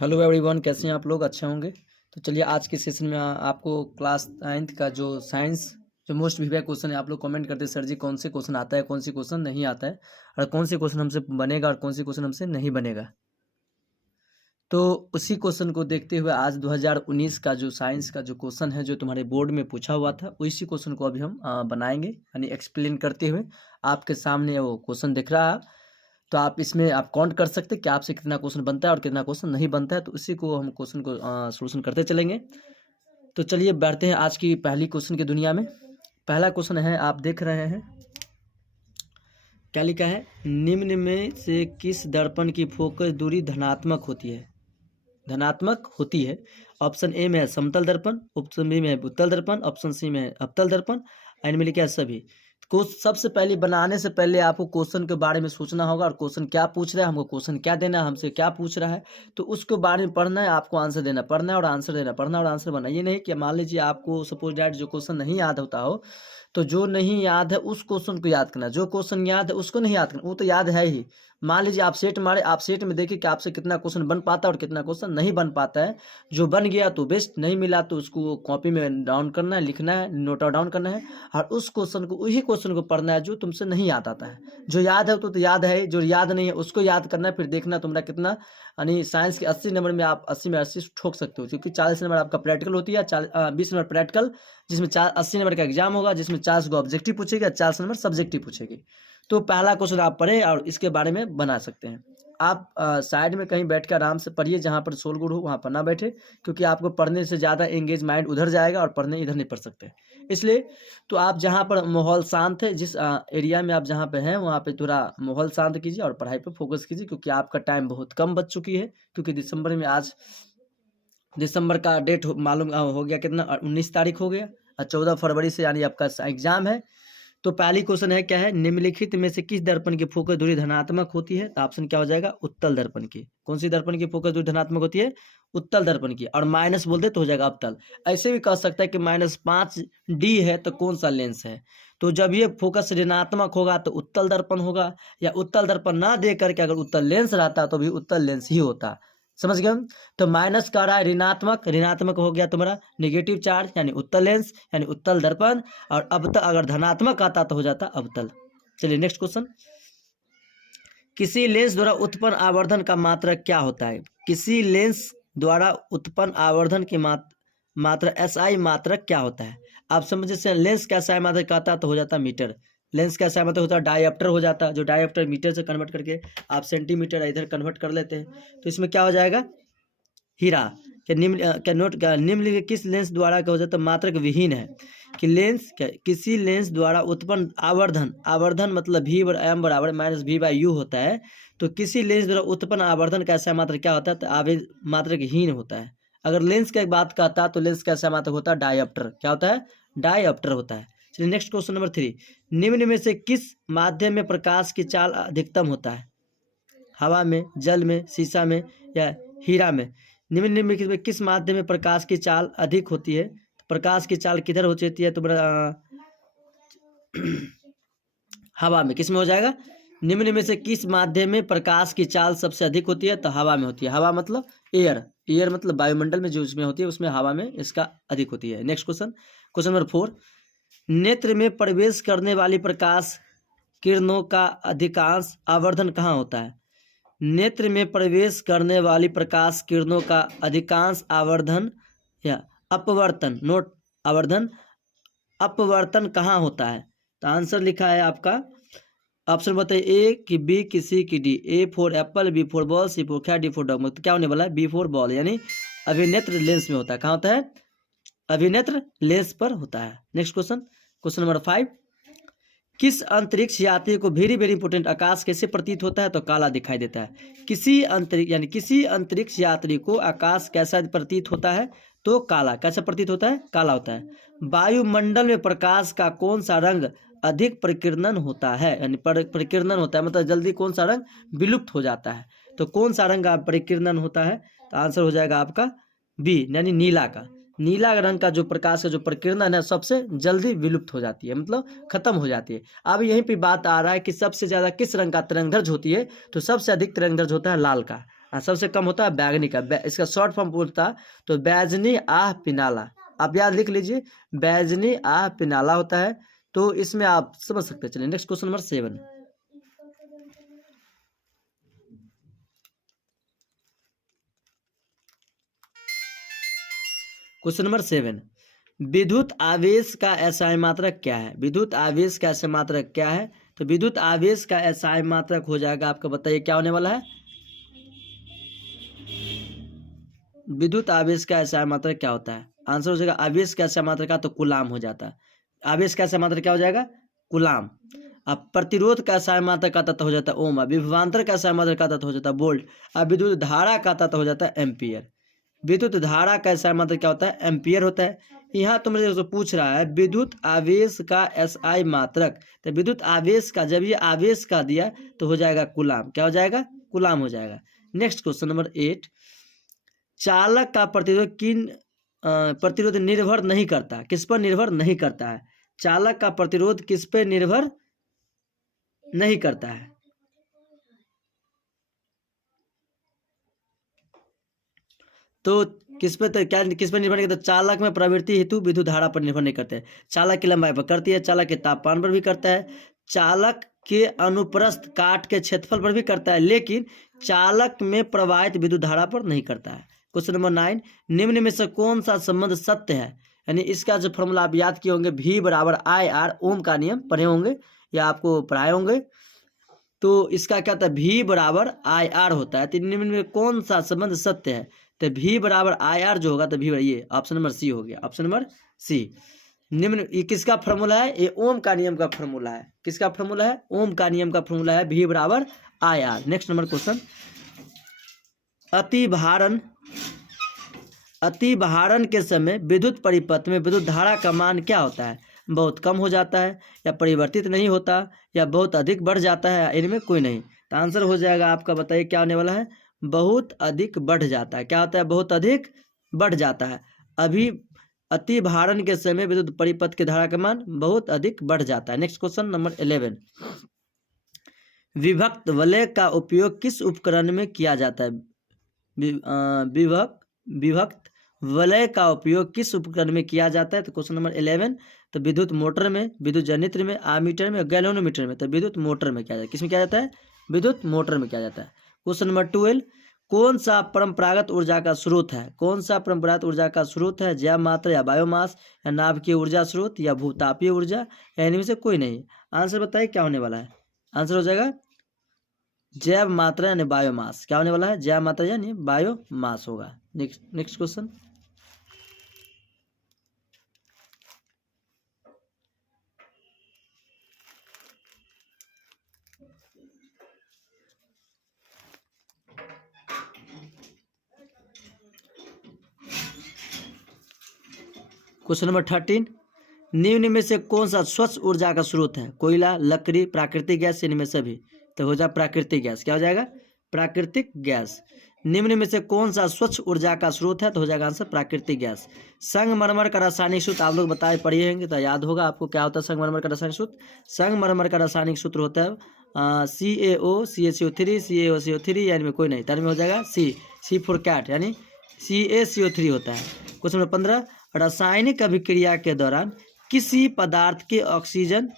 Hello everyone, कैसे हैं आप लोग? अच्छे होंगे। तो चलिए आज के सेशन में आपको क्लास 9th का जो साइंस जो मोस्ट वीवीआई क्वेश्चन है, आप लोग कमेंट करते हैं सर जी कौन से क्वेश्चन आता है, कौन से क्वेश्चन नहीं आता है, और कौन से क्वेश्चन हमसे बनेगा और कौन से क्वेश्चन हमसे नहीं बनेगा। तो उसी क्वेश्चन को देखते हुए आज 2019 का जो साइंस का जो क्वेश्चन है, जो तुम्हारे बोर्ड में पूछा हुआ था, उसी क्वेश्चन को अभी हम बनाएंगे, यानी एक्सप्लेन करते हुए। आपके सामने वो क्वेश्चन दिख रहा है, तो आप इसमें आप काउंट कर सकते हैं कि आपसे कितना क्वेश्चन बनता है और कितना क्वेश्चन नहीं बनता है। तो इसी को हम क्वेश्चन को सॉल्यूशन करते चलेंगे। तो चलिए बढ़ते हैं आज की पहली क्वेश्चन की दुनिया में। पहला क्वेश्चन है, आप देख रहे हैं क्या लिखा है, निम्न में से किस दर्पण की फोकस दूरी धनात्मक होती है? धनात्मक होती है। ऑप्शन ए में है समतल दर्पण, ऑप्शन बी में है उत्तल दर्पण, ऑप्शन सी में है अवतल दर्पण, एंड में लिखा है सभी। को सबसे पहले बनाने से पहले आपको क्वेश्चन के बारे में सोचना होगा, और क्वेश्चन क्या पूछ रहा है, हमको क्वेश्चन क्या देना है, हमसे क्या पूछ रहा है, तो उसके बारे में पढ़ना है, आपको आंसर देना, पढ़ना है और आंसर देना, पढ़ना और आंसर बनना। ये नहीं कि मान लीजिए आपको सपोज डैट जो क्वेश्चन नहीं याद होता हो, तो जो नहीं याद है उस क्वेश्चन को याद करना, जो क्वेश्चन याद है उसको नहीं याद करना। वो तो याद है ही। मान लीजिए आप सेट मारे, आप सेट में देखिए कि आपसे कितना क्वेश्चन बन पाता है और कितना क्वेश्चन नहीं बन पाता है। जो बन गया तो बेस्ट, नहीं मिला तो उसको कॉपी में डाउन करना है, लिखना है, नोट डाउन करना है, और उस क्वेश्चन को, वही क्वेश्चन को पढ़ना है जो तुमसे नहीं याद आता है। जो याद है तो याद है, जो याद नहीं है उसको याद करना है, फिर देखना तुम्हारा कितना, यानी साइंस के 80 नंबर में आप 80 में 80 ठोक सकते हो, क्योंकि 40 नंबर आपका प्रैक्टिकल होती है, 20 नंबर प्रैक्टिकल, जिसमें 80 नंबर का एग्जाम होगा, जिसमें 40 को ऑब्जेक्टिव पूछेगा, 40 नंबर सब्जेक्टिव पूछेगी। तो पहला क्वेश्चन आप पढ़े और इसके बारे में बना सकते हैं। आप साइड में कहीं बैठ कर आराम से पढ़िए, जहाँ पर शोरगुल हो वहाँ पर ना बैठे, क्योंकि आपको पढ़ने से ज़्यादा एंगेज माइंड उधर जाएगा और पढ़ने इधर नहीं पढ़ सकते, इसलिए। तो आप जहाँ पर माहौल शांत है, जिस एरिया में आप जहाँ पे हैं वहाँ पे थोड़ा माहौल शांत कीजिए और पढ़ाई पे फोकस कीजिए, क्योंकि आपका टाइम बहुत कम बच चुकी है। क्योंकि दिसंबर में, आज दिसंबर का डेट मालूम हो गया कितना, 19 तारीख हो गया, और 14 फरवरी से यानी आपका एग्जाम है। तो पहली क्वेश्चन है क्या है, निम्नलिखित में से किस दर्पण की फोकस दूरी धनात्मक होती है? तो ऑप्शन क्या हो जाएगा, उत्तल दर्पण की। कौन सी दर्पण की फोकस दूरी धनात्मक होती है? उत्तल दर्पण की। और माइनस बोल दे तो हो जाएगा अवतल। ऐसे भी कह सकता है कि -5D है तो कौन सा लेंस है? तो जब ये फोकस ऋणात्मक होगा तो उत्तल दर्पण होगा, या उत्तल दर्पण ना दे करके अगर उत्तल लेंस रहता तो भी उत्तल लेंस ही होता। समझ गए हम? तो माइनस का रहा है ऋणात्मक, ऋणात्मक हो गया तुम्हारा नेगेटिव चार्ज, यानी उत्तल लेंस, यानी उत्तल दर्पण। और अवतल, अगर धनात्मक आता तो हो जाता अवतल। चलिए नेक्स्ट क्वेश्चन, किसी लेंस द्वारा उत्पन्न आवर्धन का मात्रक क्या होता है? किसी लेंस द्वारा उत्पन्न आवर्धन की मात्रा SI मात्रक क्या होता है? आप समझ से लेंस का SI मात्रक कहता तो हो जाता मीटर। लेंस का SI मात्रक होता है डायप्टर हो जाता, जो डायप्टर मीटर से कन्वर्ट करके आप सेंटीमीटर इधर कन्वर्ट कर लेते हैं। तो इसमें क्या हो जाएगा, हीरा। क्या निम्न क्या नोट क्या निम्नलिखित किस लेंस द्वारा क्या हो जाता है मात्रक विहीन है? कि लेंस क्या, किसी लेंस द्वारा उत्पन्न आवर्धन, आवर्धन मतलब V/M बराबर -V/U होता है। तो किसी लेंस द्वारा उत्पन्न आवर्धन का ऐसा मात्रक क्या होता है? तो मात्रक हीन होता है। अगर लेंस का एक बात कहता तो लेंस का ऐसा मात्रक होता है डायप्टर। क्या होता है? डायप्टर होता है। चलिए नेक्स्ट क्वेश्चन नंबर 3, निम्न में से किस माध्यम में प्रकाश की चाल अधिकतम होता है? हवा में, जल में, शीशा में, या हीरा में? निम्नलिखित में किस माध्यम में प्रकाश की चाल अधिक होती है? प्रकाश की चाल किधर हो जाती है तुम्हारा? हवा में। किस में हो जाएगा? निम्न में से किस माध्यम में प्रकाश की चाल सबसे अधिक होती है? तो हवा में होती है। हवा मतलब एयर, एयर मतलब वायुमंडल में जो उसमें होती है, उसमें हवा में इसका अधिक होती है। नेक्स्ट क्वेश्चन, क्वेश्चन नंबर 4, नेत्र में प्रवेश करने वाली प्रकाश किरणों का अधिकांश आवर्धन कहाँ होता है? नेत्र में प्रवेश करने वाली प्रकाश किरणों का अधिकांश आवर्धन या अपवर्तन, नोट आवर्धन, अपवर्तन कहाँ होता है? तो आंसर लिखा है आपका, ऑप्शन बताइए, ए कि बी कि सी कि D. A for apple, B for ball, C for cat, D for dog. तो क्या होने वाला है? B फॉर बॉल, यानी अभिनेत्र लेंस में होता है। कहाँ होता है? अभिनेत्र लेंस पर होता है। नेक्स्ट क्वेश्चन, क्वेश्चन नंबर 5, किस अंतरिक्ष यात्री को वेरी वेरी इंपोर्टेंट आकाश कैसे प्रतीत होता है? तो काला दिखाई देता है। किसी अंतरिक्ष यात्री को आकाश कैसा प्रतीत होता है? तो काला। कैसा प्रतीत होता है? काला होता है। वायुमंडल में प्रकाश का कौन सा रंग अधिक प्रकीर्णन होता है? यानी प्रकीर्णन होता है मतलब जल्दी कौन सा रंग विलुप्त हो जाता है? तो कौन सा रंग प्रकीर्णन होता है? तो आंसर हो जाएगा आपका बी, यानी नीला का। नीला रंग का जो प्रकाश का जो प्रकीर्णन है सबसे जल्दी विलुप्त हो जाती है, मतलब खत्म हो जाती है। अब यहीं पे बात आ रहा है कि सबसे ज्यादा किस रंग का तरंगदैर्घ्य होती है? तो सबसे अधिक तरंगदैर्घ्य होता है लाल का। सबसे कम होता है बैगनी का। इसका शॉर्ट फॉर्म बोलता तो बैजनी आह पिनाला, आप याद लिख लीजिए, बैजनी आह पिनाला होता है। तो इसमें आप समझ सकते हैं। चलिए next question number 7। Question number 7, विद्युत आवेश का एसआई मात्रक क्या है? विद्युत आवेश का एसआई मात्रक क्या है? तो विद्युत आवेश का एसआई मात्रक हो जाएगा आपका, बताइए क्या होने वाला है? विद्युत आवेश का एसआई मात्रक क्या होता है? आंसर हो जाएगा आवेश का एसआई मात्रक का तो कूलाम हो जाता है। आवेश का एसआई मात्रक क्या हो जाएगा? कूलाम। अब प्रतिरोध का एसआई मात्रक का तत्व हो जाता है ओम। विभवांतर का एसआई मात्रक का तत्व हो जाता है वोल्ट। अब विद्युत धारा का तत्व हो जाता है एम्पियर। विद्युत धारा का एसआई मात्रक क्या होता है? एम्पियर होता है। यहाँ तो मुझे पूछ रहा है विद्युत आवेश का एसआई मात्रक, तो विद्युत आवेश का जब ये आवेश का दिया तो हो जाएगा कूलाम। क्या हो जाएगा? कूलाम हो जाएगा। नेक्स्ट क्वेश्चन नंबर 8, चालक का प्रतिरोध प्रतिरोध निर्भर नहीं करता, किस पर निर्भर नहीं करता है? चालक का प्रतिरोध किस पे निर्भर नहीं करता है? तो किस पे, तो क्या किस पर निर्भर नहीं करता? चालक में प्रवृत्ति हेतु विद्युत धारा पर निर्भर नहीं करते। चालक की लंबाई पर करती है, चालक के तापमान पर भी करता है, चालक के अनुप्रस्थ काट के क्षेत्रफल पर भी करता है, लेकिन चालक में प्रवाहित विद्युत धारा पर नहीं करता है। क्वेश्चन नंबर 9, निम्न में से कौन सा संबंध सत्य है? यानी इसका जो फॉर्मूला आप याद किए होंगे, V बराबर IR, ओम का नियम पढ़े होंगे या आपको पढ़ाए होंगे। तो इसका क्या होता है? V बराबर IR होता है। तो निम्न में कौन सा संबंध सत्य है? तो V बराबर IR जो होगा तो V बराबर, ये ऑप्शन नंबर सी हो गया, ऑप्शन नंबर सी। निम्न ये किसका फॉर्मूला है? ये ओम का नियम का फॉर्मूला है। किसका फॉर्मूला है? ओम का नियम का फॉर्मूला है V बराबर IR। नेक्स्ट नंबर क्वेश्चन, अति भारण के समय विद्युत परिपथ में विद्युत धारा का मान क्या होता है? बहुत कम हो जाता है, या परिवर्तित नहीं होता, या बहुत अधिक बढ़ जाता है, इनमें कोई नहीं। तो आंसर हो जाएगा आपका, बताइए क्या होने वाला है? बहुत अधिक बढ़ जाता है। क्या होता है? बहुत अधिक बढ़ जाता है। अति भारण के समय विद्युत परिपथ की धारा का मान बहुत अधिक बढ़ जाता है। नेक्स्ट क्वेश्चन नंबर 11, विभक्त वलय का उपयोग किस उपकरण में किया जाता है? विभक्त वलय का उपयोग किस उपकरण में किया जाता है? तो क्वेश्चन नंबर 11, तो विद्युत मोटर में, विद्युत जनित्र में, आमीटर में, गैल्वेनोमीटर में। तो विद्युत मोटर में किया जाता है। किसमें किया जाता है? विद्युत मोटर में किया जाता है। क्वेश्चन नंबर 12, कौन सा परंपरागत ऊर्जा का स्रोत है? कौन सा परंपरागत ऊर्जा का स्रोत है? जैव मात्रा या बायोमास, या नाभिकीय ऊर्जा स्रोत, या भूतापीय ऊर्जा, या इनमें से कोई नहीं। आंसर बताइए क्या होने वाला है? आंसर हो जाएगा जैव मात्रा यानी बायोमास। क्या होने वाला है? जैव मात्रा यानी बायोमास होगा। नेक्स्ट क्वेश्चन, क्वेश्चन नंबर 13, निम्न में से कौन सा स्वच्छ ऊर्जा का स्रोत है? कोयला, लकड़ी, प्राकृतिक गैस, इनमें सभी। तो हो जाए प्राकृतिक गैस। क्या हो जाएगा? प्राकृतिक गैस। निम्न में से कौन सा स्वच्छ ऊर्जा का स्रोत है? तो हो जाएगा आंसर प्राकृतिक गैस। संगमरमर का रासायनिक सूत्र आप लोग बताए पढ़िए होंगे तो याद होगा आपको। क्या होता है संगमरमर का रासायनिक सूत्र? संगमरमर का रासायनिक सूत्र होता है CaO CaCO3 CaO3, यानी में कोई नहीं, तार में हो जाएगा C फॉर कैट, यानी CaCO3 होता है। क्वेश्चन नंबर 15, रासायनिक अभिक्रिया के दौरान किसी पदार्थ के ऑक्सीजन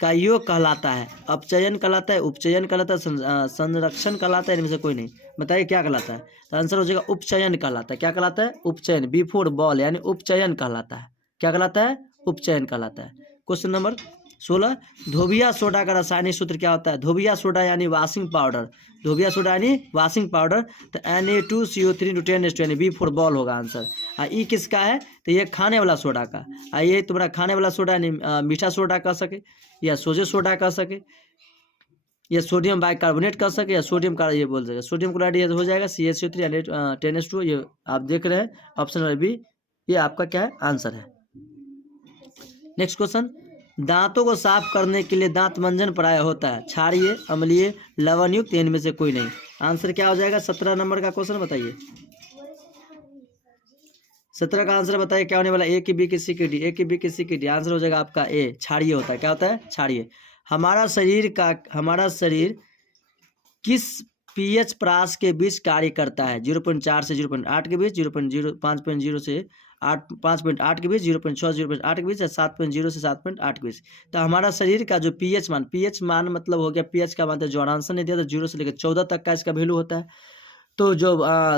का योग कहलाता है? अपचयन कहलाता है, उपचयन कहलाता है, संरक्षण कहलाता है, इनमें से कोई नहीं। बताइए क्या कहलाता है? तो आंसर हो जाएगा उपचयन कहलाता है। क्या कहलाता है? उपचयन। बिफोर बॉल यानी उपचयन कहलाता है। क्या कहलाता है? उपचयन कहलाता है। क्वेश्चन नंबर 16, धोबिया सोडा का रासायनिक सूत्र क्या होता है? धोबिया सोडा यानी वॉशिंग पाउडर। धोबिया सोडा यानी वॉशिंग पाउडर। तो Na2CO3 10 बी फॉर बॉल होगा आंसर। ई किसका है? तो ये खाने वाला सोडा का। ये तुम्हारा खाने वाला सोडा यानी मीठा सोडा कह सके, या सोजे सोडा कह सके, या सोडियम बाइकार्बोनेट कर सके, या सोडियम का ये बोल सके। सोडियम क्लोराइड ये हो जाएगा CaCO3 यानी 10H2। ये आप देख रहे हैं ऑप्शन नंबर बी, ये आपका क्या है? आंसर है। नेक्स्ट क्वेश्चन, दांतों को साफ करने के लिए दांत मंजन प्राय होता है क्षारीय, अम्लीय, लवण युक्त, इनमें से कोई नहीं। आंसर क्या हो जाएगा? 17 नंबर का क्वेश्चन बताइए। 17 का आंसर बताइए क्या होने वाला? A की, B की, C की, D। A की, B की, C की, D। आंसर हो जाएगा आपका A, क्षारीय होता है। क्या होता है? क्षारीय। हमारा शरीर किस पीएच परास के बीच कार्य करता है? 0.4 से 0.8 के बीच, 5.0 से 5.8 के बीच, 0.6 0.8 के बीच, या 7.0 से 7.8 के बीच। तो हमारा शरीर का जो पीएच मान मतलब हो गया, पीएच का मतलब जो आंसर नहीं दिया था, 0 से लेकर 14 तक का इसका वैल्यू होता है। तो जो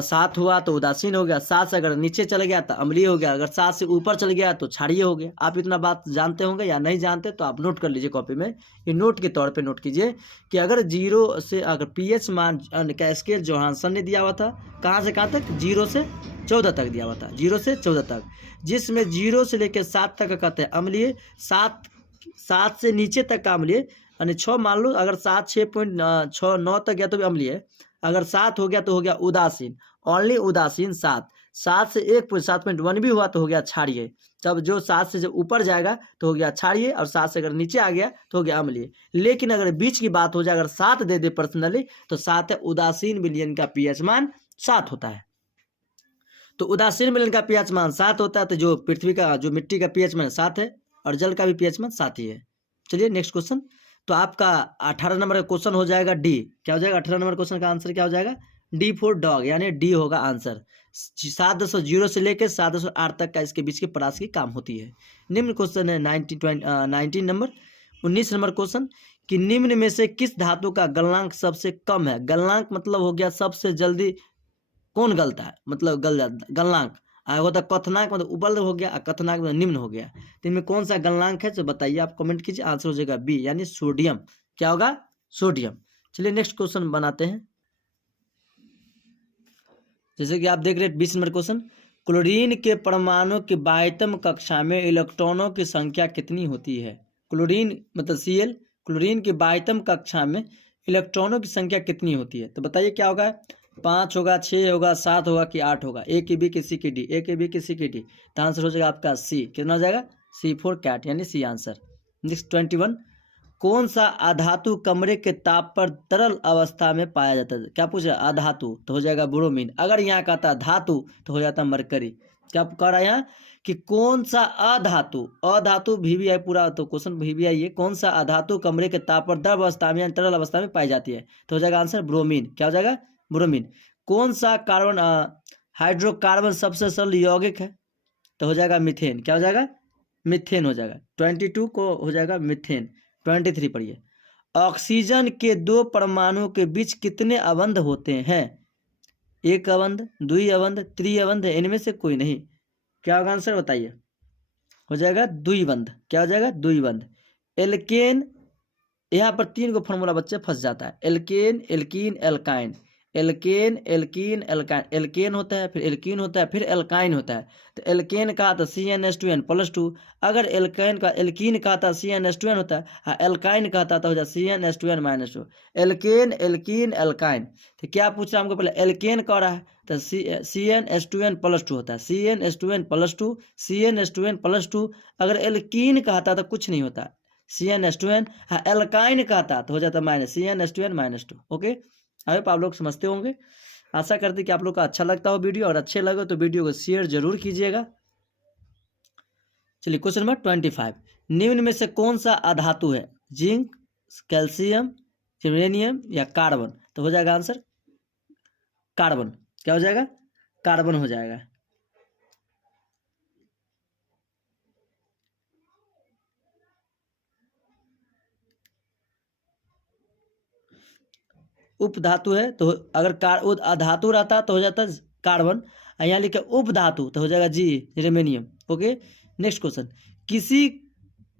7 हुआ तो उदासीन हो गया, 7 से अगर नीचे चल गया तो अम्लीय हो गया, अगर 7 से ऊपर चल गया तो क्षारीय हो गया। आप इतना बात जानते होंगे या नहीं जानते तो आप नोट कर लीजिए कॉपी में, ये नोट के तौर पे नोट कीजिए कि अगर 0 से अगर पीएच मान का स्केल जोहानसन ने दिया हुआ था, कहाँ से कहाँ तक? 0 से 14 तक दिया हुआ था, 0 से 14 तक, जिसमें 0 से लेकर 7 तक का कहते हैं अम्लीय, 7 से नीचे तक का अम्लीय, यानी 6 मान लो, अगर 7 6.69 तक गया तो भी अम्लीय है, अगर 7 हो गया तो हो गया उदासीन, ओनली उदासीन 7 से 7.1 भी हुआ तो हो गया क्षारीय। जब जो 7 से जब ऊपर जाएगा तो हो गया क्षारीय, और 7 से अगर नीचे आ गया तो हो गया अम्लीय। लेकिन अगर बीच की बात हो जाए, अगर 7 दे दे पर्सनली तो 7 है उदासीन विलयन का पीएच मान 7 होता है। तो उदासीन विलयन का पीएच मान 7 होता है, तो जो पृथ्वी का जो मिट्टी का पीएच मान 7 है, और जल का भी पीएच मान 7 ही है। चलिए नेक्स्ट क्वेश्चन। तो आपका 18 नंबर का क्वेश्चन हो जाएगा डी। क्या हो जाएगा 18 नंबर क्वेश्चन का आंसर? क्या हो जाएगा? डी फॉर डॉग, यानी डी होगा आंसर। 7.0 से लेकर 7.8 तक का इसके बीच के परास की काम होती है। निम्न क्वेश्चन है 19 नंबर 19 नंबर क्वेश्चन कि निम्न में से किस धातु का गलनांक सबसे कम है? गलनांक मतलब हो गया सबसे जल्दी कौन गलता है, मतलब गलनांक होता है क्वथनांक मतलब उबल हो गया, कथनांक मतलब निम्न हो गया। तो इनमें कौन सा गलनांक है तो बताइए, आप कमेंट कीजिए। आंसर हो जाएगा बी, यानी सोडियम। क्या होगा? सोडियम। चलिए नेक्स्ट क्वेश्चन बनाते हैं। जैसे कि आप देख रहे हैं 20 नंबर क्वेश्चन, क्लोरीन के परमाणु की बाह्यतम कक्षा में इलेक्ट्रॉनों की संख्या कितनी होती है? क्लोरीन मतलब Cl, क्लोरीन की बाह्यतम कक्षा में इलेक्ट्रॉनों की संख्या कितनी होती है? तो बताइए क्या होगा? 5 होगा, 6 होगा, 7 होगा कि 8 होगा? ए की बी की सी की डी, ए की बी की सी की डी। तो आंसर हो जाएगा आपका सी। कितना हो जाएगा? C फॉर कैट, यानी सी आंसर। नेक्स्ट 21, कौन सा अधातु कमरे के ताप पर तरल अवस्था में पाया जाता है? क्या पूछा? अधातु तो हो जाएगा ब्रोमीन। अगर यहाँ कहता धातु तो हो जाता मरकरी। क्या कह रहा है यहाँ कि कौन सा अधातु, अधातु VVI पूरा तो क्वेश्चन VVI है, कौन सा अधातु कमरे के ताप पर द्रव अवस्था में यानी तरल अवस्था में पाई जाती है? तो हो जाएगा आंसर ब्रोमीन। क्या हो जाएगा? ब्रोमीन। कौन सा कार्बन हाइड्रोकार्बन सबसे सरल यौगिक है? तो हो जाएगा मीथेन। क्या हो जाएगा? मीथेन हो जाएगा। 22 को हो जाएगा मीथेन। 23 पढ़िए, ऑक्सीजन के 2 परमाणु के बीच कितने अबंध होते हैं? 1 अबंध, 2 अबंध, 3 अबंध, इनमें से कोई नहीं। क्या होगा आंसर बताइए? हो जाएगा द्विबंध। क्या हो जाएगा? द्विबंध। एल्केन, यहाँ पर 3 को फॉर्मूला बच्चे फंस जाता है। Alkane, alkene, alkyne. Alkane, alkene, alkyne. Alkane होता है, फिर एल्कीन होता है, फिर एल्काइन होता है। तो एल्केन का तो CnH2n+2, अगर एल्कीन का था CnH2n होता है, हाँ एल्काइन कहता तो हो जाए CnH2n-2। Alkane, alkene, alkyne. तो क्या पूछ रहा हमको? पहले एल्केन कह रहा है तो CnH2n+2 होता है, CnH2n+2, CnH2n+2। अगर एल्कीन कहता तो कुछ नहीं होता, CnH2n। हाँ एल्काइन कहता तो हो जाता CnH2n-2। ओके, अब आप लोग समझते होंगे। आशा करते कि आप लोग का अच्छा लगता हो वीडियो, और अच्छे लगे तो वीडियो को शेयर जरूर कीजिएगा। चलिए क्वेश्चन नंबर 25, निम्न में से कौन सा अधातु है? जिंक, कैल्शियम, यूरेनियम या कार्बन? तो हो जाएगा आंसर कार्बन। क्या हो जाएगा? कार्बन हो जाएगा। उपधातु है तो अगर अधातु रहता तो हो जाता कार्बन, यहाँ लिखे उपधातु तो हो जाएगा जी यूरेनियम। ओके, नेक्स्ट क्वेश्चन,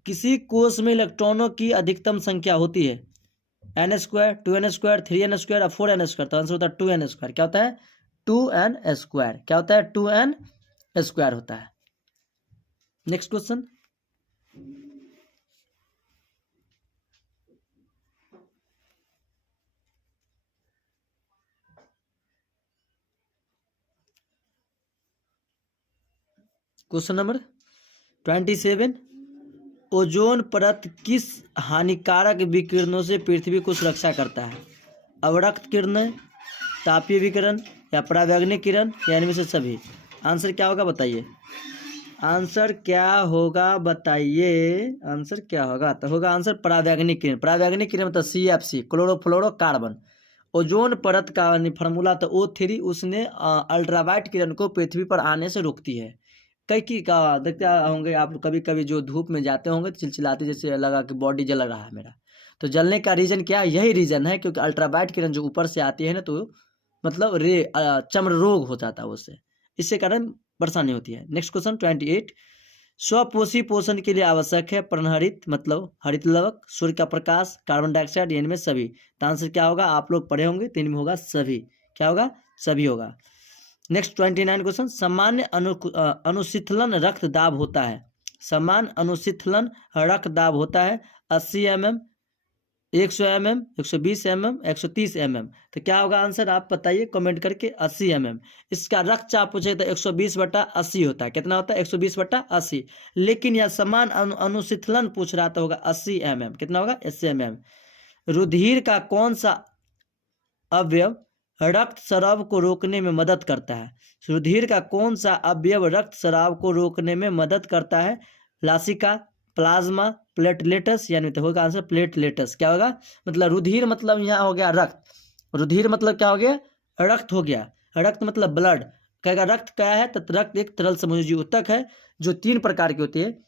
किसी कोष में इलेक्ट्रॉनों की अधिकतम संख्या होती है? n² 2n², 3n² और 4n²। तो आंसर होता है 2n²। क्या होता है? 2n²। क्या होता है? 2n² होता है। Next question, question number 27, ozone परत किस हानिकारक विकिरणों से पृथ्वी को सुरक्षा करता है? अवरक्त किरणें, तापीय विकिरण या परावैंगनिक किरण या इनमें से सभी? आंसर क्या होगा बताइए? आंसर क्या होगा बताइए? आंसर क्या होगा? तो होगा आंसर परावैंगनिक किरण। परावैंगनिक किरण मतलब CFC, क्लोरोफ्लोरोकार्बन। ओजोन परत का फार्मूला तो O3, उसने अल्ट्रावायलेट किरण को पृथ्वी पर आने से रोकती है। कई की का देखते होंगे आप कभी कभी जो धूप में जाते होंगे तो चिलचिलाते जैसे लगा कि बॉडी जल रहा है मेरा, तो जलने का रीज़न क्या है? यही रीज़न है, क्योंकि अल्ट्रावायलेट किरण जो ऊपर से आती है ना, तो मतलब चर्म रोग हो जाता है उससे, इससे कारण परेशानी होती है। नेक्स्ट क्वेश्चन 28, स्वपोषी पोषण के लिए आवश्यक है पर्णहरित मतलब हरित लवक, सूर्य का प्रकाश, कार्बन डाइऑक्साइड, इनमें सभी। तो आंसर क्या होगा? आप लोग पढ़े होंगे, तो इनमें होगा सभी। क्या होगा? सभी होगा। नेक्स्ट 29 क्वेश्चन, सामान्य अनुशीतलन रक्तदाब होता है। सामान्य अनुशीतलन रक्तदाब होता है 80 mm, 100 mm, 120 mm, 130 mm। तो क्या होगा आंसर? आप बताइए कमेंट करके। 80 mm। इसका रक्तचाप पूछे तो 120/80 होता है। कितना होता है? 120/80। लेकिन यह समान अनुशीतलन पूछ रहा तो होगा 80 mm। कितना होगा? 80 mm। रुधिर का कौन सा अवयव रक्त स्राव को रोकने में मदद करता है? रुधिर का कौन सा अवयव रक्त स्राव को रोकने में मदद करता है? लासिका, प्लाज्मा, प्लेटलेटस, यानी तो होगा आंसर प्लेटलेटस। क्या होगा? मतलब रुधिर मतलब यहाँ हो गया रक्त, रुधिर मतलब क्या हो गया? रक्त हो गया। रक्त मतलब ब्लड। कहेगा रक्त क्या है? तो रक्त एक तरल समूह ऊतक है जो 3 प्रकार की होती है,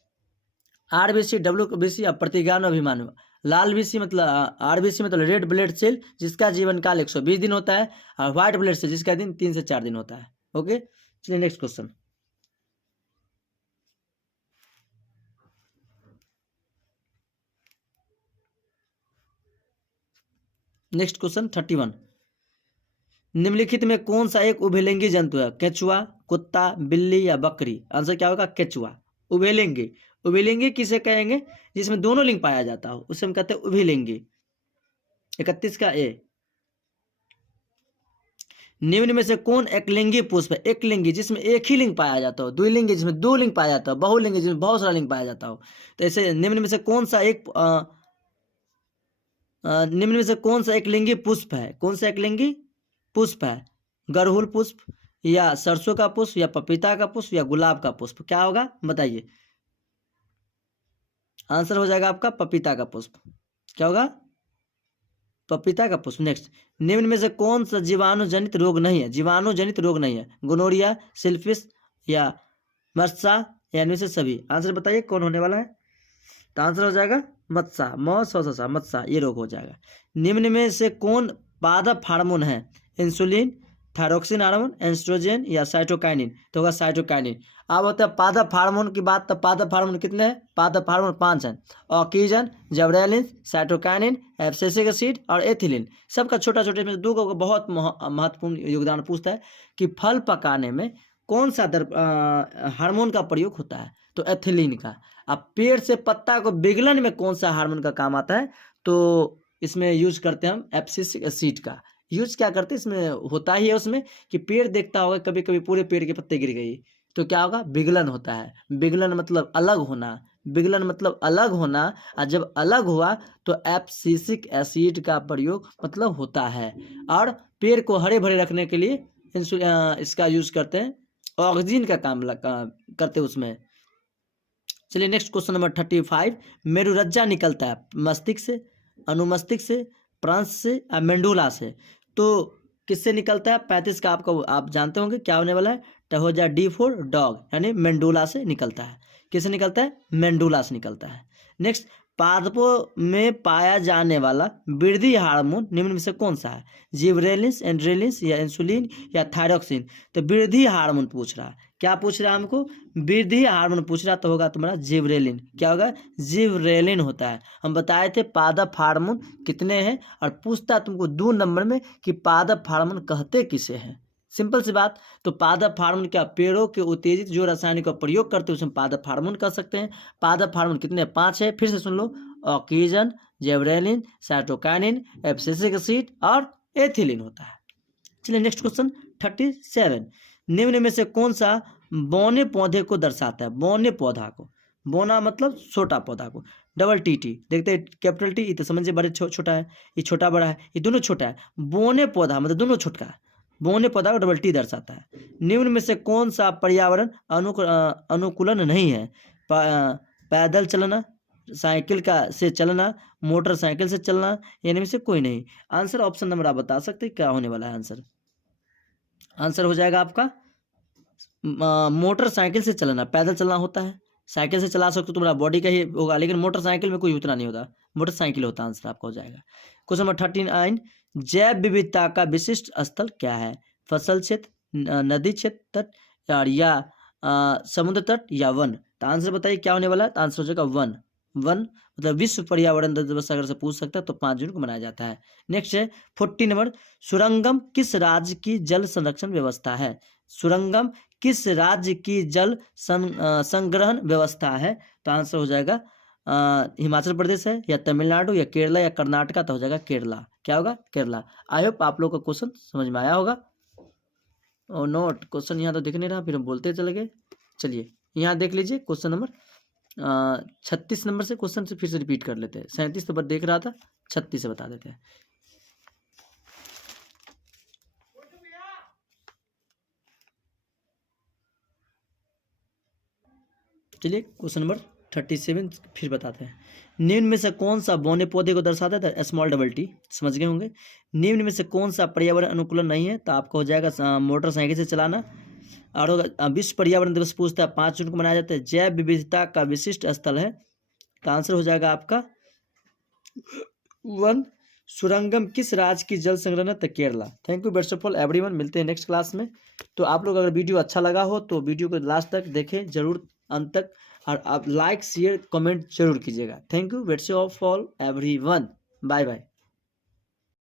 RBC, WBC और प्रतिगामी अभिमानु। लाल बीसी मतलब RBC मतलब रेड ब्लड सेल, जिसका जीवन काल 120 दिन होता है, और व्हाइट ब्लड सेल जिसका दिन 3 से 4 दिन होता है। ओके, चलिए नेक्स्ट क्वेश्चन। नेक्स्ट क्वेश्चन 31, निम्नलिखित में कौन सा एक उभयलिंगी जंतु है? केचुआ, कुत्ता, बिल्ली या बकरी? आंसर क्या होगा? केचुआ। उभयलिंगी, उभयलिंगी किसे कहेंगे? जिसमें दोनों लिंग पाया जाता हो, उसे हम कहते हैं उभयलिंगी। 31 का ए। निम्न में से कौन एकलिंगी पुष्प है? एकलिंगी जिसमें एक ही लिंग पाया जाता हो, द्विलिंगी जिसमें 2 लिंग पाया जाता हो, बहुलिंगी जिसमें बहुत सारा लिंग पाया जाता हो। तो ऐसे निम्न में से कौन सा एक निम्न में से कौन सा एकलिंगी पुष्प है? कौन सा एकलिंगी पुष्प है? गरहुल पुष्प, या सरसों का पुष्प, या पपीता का पुष्प, या गुलाब का पुष्प? क्या होगा बताइए? आंसर हो जाएगा आपका पपीता का पुष्प। क्या होगा? पपीता का पुष्प। नेक्स्ट, निम्न में से कौन सा जीवाणु जनित रोग नहीं है? जीवाणु जनित रोग नहीं है, गोनोरिया, सिल्फिस या मत्सा, या इनमें से सभी? आंसर बताइए कौन होने वाला है? तो आंसर हो जाएगा मत्सा, मत्सा, ये रोग हो जाएगा। निम्न में से कौन पादप हार्मोन है? इंसुलिन, थायरोक्सिन हार्मोन, एस्ट्रोजन या साइटोकाइनिन? तो होगा साइटोकाइनिन। अब होता है पादप हार्मोन की बात, तो पादप हार्मोन कितने हैं? पादप हार्मोन 5 हैं, ऑक्सीजन, जबरेलिन, साइटोकाइनिन, एब्सिसिक एसिड और एथिलीन। सबका छोटा छोटे में 2 को बहुत महत्वपूर्ण योगदान पूछता है कि फल पकाने में कौन सा हार्मोन का प्रयोग होता है? तो एथिलीन का। अब पेड़ से पत्ता को बिगलन में कौन सा हार्मोन का काम आता है? तो इसमें यूज करते हैं हम एब्सिसिक एसिड का। यूज क्या करते हैं इसमें? होता ही है उसमें कि पेड़ देखता होगा कभी कभी पूरे पेड़ के पत्ते गिर गई, तो क्या होगा? विगलन होता है। विगलन मतलब अलग होना, विगलन मतलब अलग होना, और जब अलग हुआ तो एब्सिसिक एसिड का प्रयोग मतलब होता है। और पेड़ को हरे भरे रखने के लिए इसका यूज करते हैं, ऑक्सीजन का काम करते हैं उसमें। चलिए नेक्स्ट क्वेश्चन नंबर 35, मेरुरज्जा निकलता है मस्तिष्क से, अनुमस्तिष्क से, प्रांस से या मेंडुला से? तो किससे निकलता है? 35 का आपको आप जानते होंगे क्या होने वाला है? तो हो जाए D for डॉग, यानी मेंडुला से निकलता है। किससे निकलता है? मेंडुला से निकलता है। नेक्स्ट, पादपों में पाया जाने वाला वृद्धि हार्मोन निम्न में से कौन सा है? जिबरेलिन, एंड्रेलिन या इंसुलिन या थायरोक्सिन? तो वृद्धि हार्मोन पूछ रहा है। क्या पूछ रहा है हमको? वृद्धि हार्मोन पूछ रहा, तो होगा तुम्हारा जिबरेलिन। क्या होगा? जिबरेलिन होता है। हम बताए थे पादप हार्मोन कितने हैं, और पूछता तुमको 2 नंबर में कि पादप हार्मोन कहते किसे हैं। सिंपल सी बात। तो पादप हार्मोन क्या? पेड़ों के उत्तेजित जो रसायनिक का प्रयोग करते हैं उसमें पादप हार्मोन कर सकते हैं। पादप हार्मोन कितने? 5 है। फिर से सुन लो, oxygen, gibberellin, cytokinin, abscisic acid और एथिलीन होता है। चलिए नेक्स्ट क्वेश्चन 37, निम्न में से कौन सा बौने पौधे को दर्शाता है? बौने पौधा को, बोना मतलब छोटा पौधा को, डबल टी। देखते हैं कैपिटल टी, ये तो समझिए बड़े छोटा है, ये छोटा बड़ा है, ये दोनों छोटा है। बोने पौधा मतलब दोनों छोटा है, बोने पौधा को डबल टी दर्शाता है। निम्न में से कौन सा पर्यावरण अनुकूलन नहीं है? पैदल चलना, साइकिल का से चलना, मोटरसाइकिल से चलना, इनमें से कोई नहीं। आंसर ऑप्शन नंबर आप बता सकते हैं क्या होने वाला है आंसर। आंसर हो जाएगा आपका मोटरसाइकिल से चलना। पैदल चलना होता है, साइकिल से चला सकते हो, तुम्हारा बॉडी का ही होगा, लेकिन मोटरसाइकिल में कोई उतना नहीं होता, मोटरसाइकिल होता। आंसर आपका हो जाएगा। क्वेश्चन नंबर 39, जैव विविधता का विशिष्ट स्थल क्या है? फसल क्षेत्र, नदी क्षेत्र, तट, या समुद्र तट, या वन। तो आंसर बताइए क्या होने वाला है। तो आंसर हो जाएगा वन। वन मतलब विश्व पर्यावरण दिवस अगर से पूछ सकता है तो 5 जून को मनाया जाता है। नेक्स्ट है 40 नंबर, सुरंगम किस राज्य की जल संरक्षण व्यवस्था है? सुरंगम किस राज्य की जल संग्रहण व्यवस्था है? तो आंसर हो जाएगा हिमाचल प्रदेश है, या तमिलनाडु, या केरला, या कर्नाटका। तो हो जाएगा केरला। क्या होगा? केरला। आई होप आप लोग का क्वेश्चन समझ में आया होगा। और नोट क्वेश्चन यहाँ तो दिख नहीं रहा, फिर हम बोलते चले गए। चलिए यहाँ देख लीजिए क्वेश्चन नंबर 36 नंबर से क्वेश्चन से फिर से रिपीट कर लेते हैं। 37 नंबर देख रहा था, 36 से बता देते हैं। चलिए क्वेश्चन नंबर 37 फिर बताते हैं। निम्न में से कौन सा बौने पौधे को दर्शाता है? स्मॉल डबल टी, समझ गए होंगे। निम्न में से कौन सा पर्यावरण अनुकूलन नहीं है? तो आपको हो जाएगा मोटरसाइकिल से चलाना। और विश्व पर्यावरण दिवस पूछता है 5 जून को मनाया जाता है। जैव विविधता का विशिष्ट स्थल है, तो आंसर हो जाएगा आपका वन। सुरंगम किस राज्य की जल संग्रहण है? तो Kerala. Thank you best of all everyone, मिलते हैं नेक्स्ट क्लास में। तो आप लोग अगर वीडियो अच्छा लगा हो तो वीडियो को लास्ट तक देखें जरूर, अंत तक, और आप लाइक शेयर कमेंट जरूर कीजिएगा। Thank you best of all everyone, bye bye.